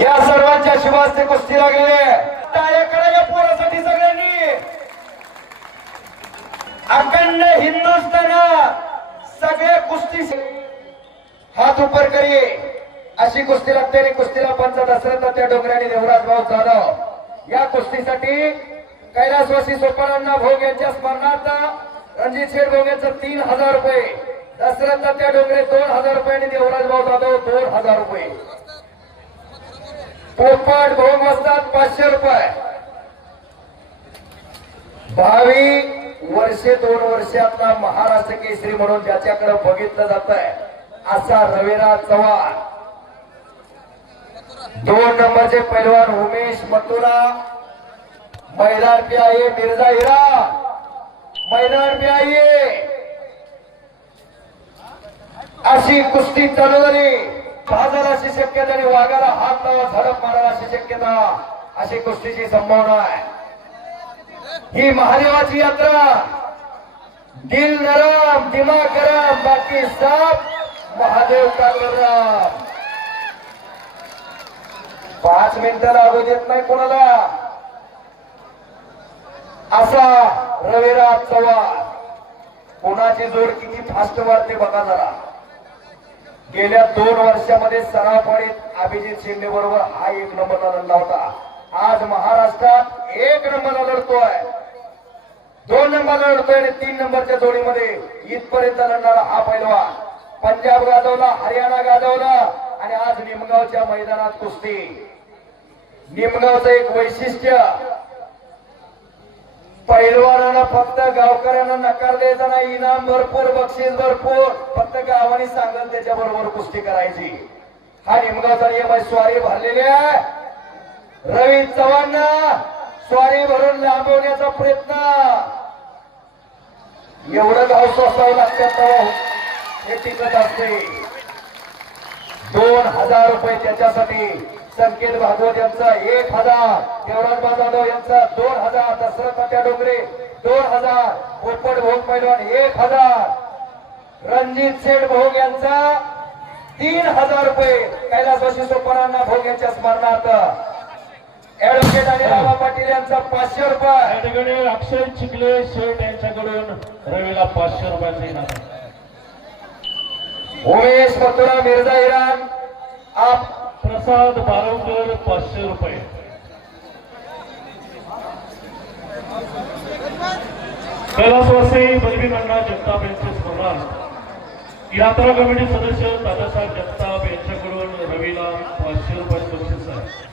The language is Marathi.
या सर्वांच्या शिवास्ते कुस्ती लागलेली टाळ्या करा या पोरासाठी सगळ्यांनी. अखंड हिंदुस्थानात सगळे कुस्ती हात उपर करी अशी कुस्ती लागते आणि कुस्तीला पंच दशरथ त्या डोंगराने देवराज भाऊ जाधव या कुस्तीसाठी कैलासवासी सोपानांना भोग यांच्या स्मरणार्थ रणजित शेठ भोग यांचं 3000 रुपये, दशरथ त्या डोंगरे 2000 रुपये आणि देवराज भाऊ जाधव 2000 रुपये. पोपट भोग असतात 500 रुपये. 22 वर्षे 2 वर्षातला महाराष्ट्र केसरी म्हणून ज्याच्याकडे बघितलं जात आहे असा रविराज चव्हाण. 2 नंबरचे पैलवान उमेश मथुरा. मैदान पे आइए मिर्जा हिरा, मैदान पे आइए. अशी कुस्ती चालू झाली. भाजायला अशी शक्यता आणि वाघाला हात लावा झडप मारायला अशी शक्यता अशी कुस्तीची संभावना आहे. ही महादेवाची यात्रा. दिल नरम दिमाग गरम बाकी सब महादेव का गरम. 5 मिनिटं लागू देत नाही कोणाला असा रविराज चव्हाण. कोणाची जोड किती फास्ट वाढते बघा जरा. गेल्या 2 वर्षामध्ये सरावपाडीत अभिजित शिंदे बरोबर हा 1 नंबरला लढला होता. आज महाराष्ट्रात 1 नंबरला लढतोय, 2 नंबरला लढतोय आणि 3 नंबरच्या जोडीमध्ये इथपर्यंत लढणारा हा पैलवान. पंजाब गाजवला, हरियाणा गाजवला आणि आज निमगावच्या मैदानात कुस्ती. निमगावचं एक वैशिष्ट्य पैलवानांना फक्त गावकऱ्यांना नकार द्यायचा नाही. इनाम भरपूर, बक्षीस भरपूर. फक्त गावाने सांगत त्याच्या बरोबर कुस्ती करायची. हा निमगावचा नियम आहे. स्वारी भरलेली आहे. रवी चव्हाण स्वारी भरून लांबवण्याचा प्रयत्न. एवढं गाव सोसावं लागतं हे टिकत असते. 2000 रुपये त्याच्यासाठी. संकेत भागवत यांचा 1000, देवराज जाधव यांचा 2000, दशरथ त्या डोंगरे 2000, पोपट भोग पैलवान 1000, रणजित शेठ भोग यांचा 3000 रुपये. कैलासवासी सोपानांना भोग यांच्या स्मरणार्थ. ऍडव्होकेट आणि रामा पाटील यांचा 500 रुपये. अक्षय चिखले शेठ यांच्याकडून रवीला 500 रुपयाचा इनाम. उमेश मथुरा मिर्झा इराण आप प्रसाद बारवकर 500 रुपये. कैलासवासी बलवीन अण्णा जगताप यांचे स्मरणार्थ यात्रा कमिटी सदस्य दादासाहेब जगताप यांच्याकडून रवीला 500 रुपये बक्षीस आहे.